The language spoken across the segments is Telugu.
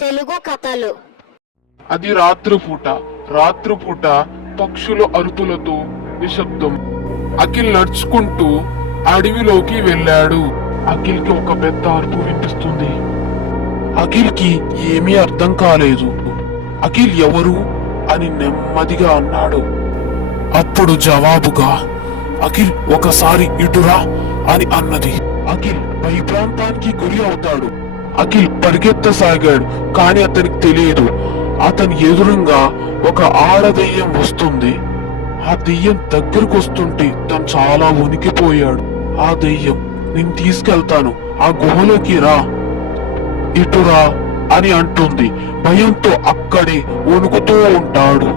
తెలుగు కథలు. అది రాత్రిపూట పక్షుల అరుపులతో నిశ్శబ్దం. అఖిల్ నడుచుకుంటూ అడవిలోకి వెళ్ళాడు. అఖిల్కి ఒక పెద్ద అరుపు వినిపిస్తుంది. అఖిల్కి ఏమీ అర్థం కాలేదు. అఖిల్ ఎవరు అని నెమ్మదిగా అన్నాడు. అప్పుడు జవాబుగా అఖిల్ ఒకసారి ఇటురా అని అన్నది. అఖిల్ భయప్రాంతానికి గురి అవుతాడు. అఖిల్ పరిగెత్తసాగాడు, కానీ అతనికి తెలియదు అతని ఎదురుగా ఒక ఆడదెయ్యం వస్తుంది. ఆ దెయ్యం దగ్గరకు వస్తుంటే తను చాలా వణికిపోయాడు. ఆ దెయ్యం, నేను తీసుకెళ్తాను, ఆ గుహలోకి రా, ఇటురా అని అంటుంది. భయంతో అక్కడే వణుకుతూ ఉంటాడు.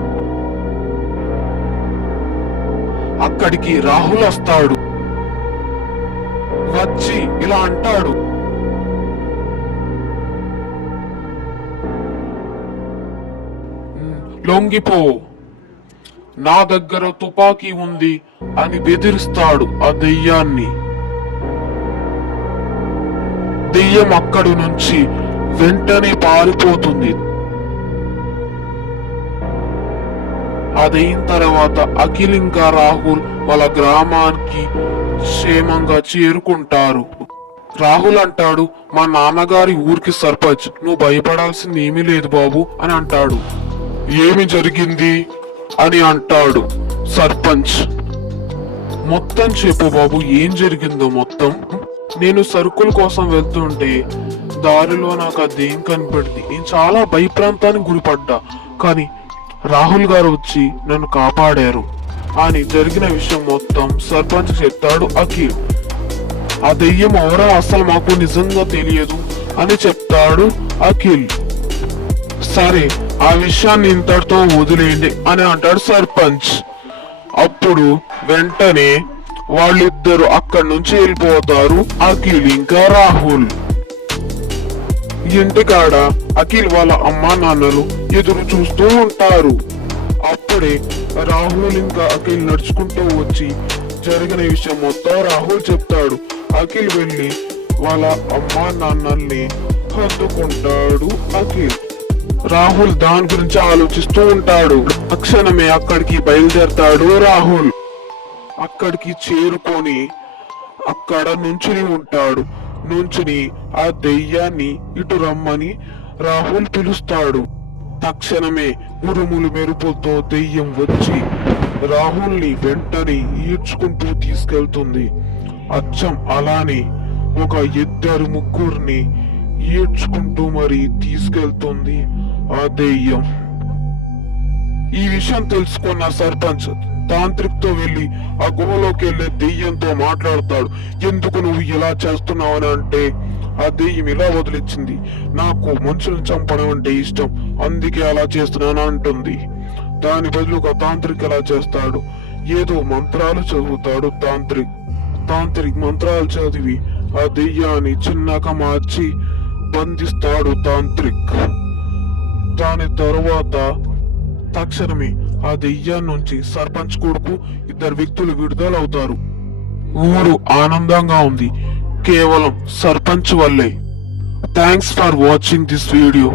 అక్కడికి రాహుల్ వస్తాడు. వచ్చి ఇలా అంటాడు, లొంగిపో, నా దగ్గర తుపాకీ ఉంది అని బెదిరిస్తాడు ఆ దెయ్యాన్ని. దెయ్యం అక్కడి నుంచి వెంటనే పారిపోతుంది. అదైన తర్వాత అఖిల్ ఇంకా రాహుల్ వాళ్ళ గ్రామానికి క్షేమంగా చేరుకుంటారు. రాహుల్ అంటాడు, మా నాన్నగారి ఊరికి సర్పంచ్, నువ్వు భయపడాల్సింది ఏమీ లేదు బాబు అని అంటాడు. ఏమి జరిగింది అని అంటాడు సర్పంచ్. మొత్తం చెప్పు బాబు, ఏం జరిగిందో మొత్తం. నేను సరుకుల కోసం వెళ్తుంటే దారిలో నాకు ఆ దెయ్యం కనిపెడితే నేను చాలా భయప్రాంతానికి గురిపడ్డా, కానీ రాహుల్ గారు వచ్చి నన్ను కాపాడారు అని జరిగిన విషయం మొత్తం సర్పంచ్ చెప్తాడు అఖిల్. ఆ దెయ్యం ఎవరో అసలు మాకు నిజంగా తెలియదు అని చెప్తాడు అఖిల్. సరే, ఆ విషయాన్ని ఇంతటితో వదిలేయండి అని అంటాడు సర్పంచ్. అప్పుడు వెంటనే వాళ్ళిద్దరు అక్కడి నుంచి వెళ్ళిపోతారు, అఖిల్ ఇంకా రాహుల్. ఇంటికాడ అఖిల్ వాళ్ళ అమ్మా నాన్నలు ఎదురు చూస్తూ ఉంటారు. అప్పుడే రాహుల్ ఇంకా అఖిల్ నడుచుకుంటూ వచ్చి జరిగిన విషయం మొత్తం రాహుల్ చెప్తాడు. అఖిల్ వెళ్ళి వాళ్ళ అమ్మా నాన్నల్ని హత్తుకుంటాడు. అఖిల్, రాహుల్ దాని గురించి ఆలోచిస్తూ ఉంటాడు. తక్షణమే అక్కడికి బయలుదేరతాడు రాహుల్. అక్కడికి చేరుకొని అక్కడ నుంచుని ఉంటాడు. నుంచుని ఆ దెయ్యాన్ని ఇటు రమ్మని రాహుల్ పిలుస్తాడు. తక్షణమే ఉరుములు మెరుపులతో దెయ్యం వచ్చి రాహుల్ని వెంటనే ఈడ్చుకుంటూ తీసుకెళ్తుంది. అచ్చం అలానే ఒక ఇద్దరు ముగ్గురిని ఈడ్చుకుంటూ మరి తీసుకెళ్తుంది ఆ దెయ్యం. ఈ విషయం తెలుసుకున్న సర్పంచ్ తాంత్రిక్ తో వెళ్లి ఆ గుహలోకి వెళ్లే దెయ్యంతో మాట్లాడతాడు. ఎందుకు నువ్వు ఇలా చేస్తున్నావు అని అంటే, ఆ దెయ్యం ఇలా వదిలిచ్చింది, నాకు మనుషులను చంపడం అంటే ఇష్టం, అందుకే అలా చేస్తున్నాను అంటుంది. దాని బదులుగా తాంత్రిక్ ఎలా చేస్తాడు, ఏదో మంత్రాలు చదువుతాడు తాంత్రిక్ మంత్రాలు చదివి ఆ దెయ్యాన్ని చిన్నగా మార్చి బంధిస్తాడు తాంత్రిక్. దాని తరువాత తక్షణమే ఆ దెయ్యాన్ని నుంచి సర్పంచ్ కొడుకు ఇద్దరు వ్యక్తులు విడుదలవుతారు. ఊరు ఆనందంగా ఉంది, కేవలం సర్పంచ్ వల్లే. Thanks for watching this video.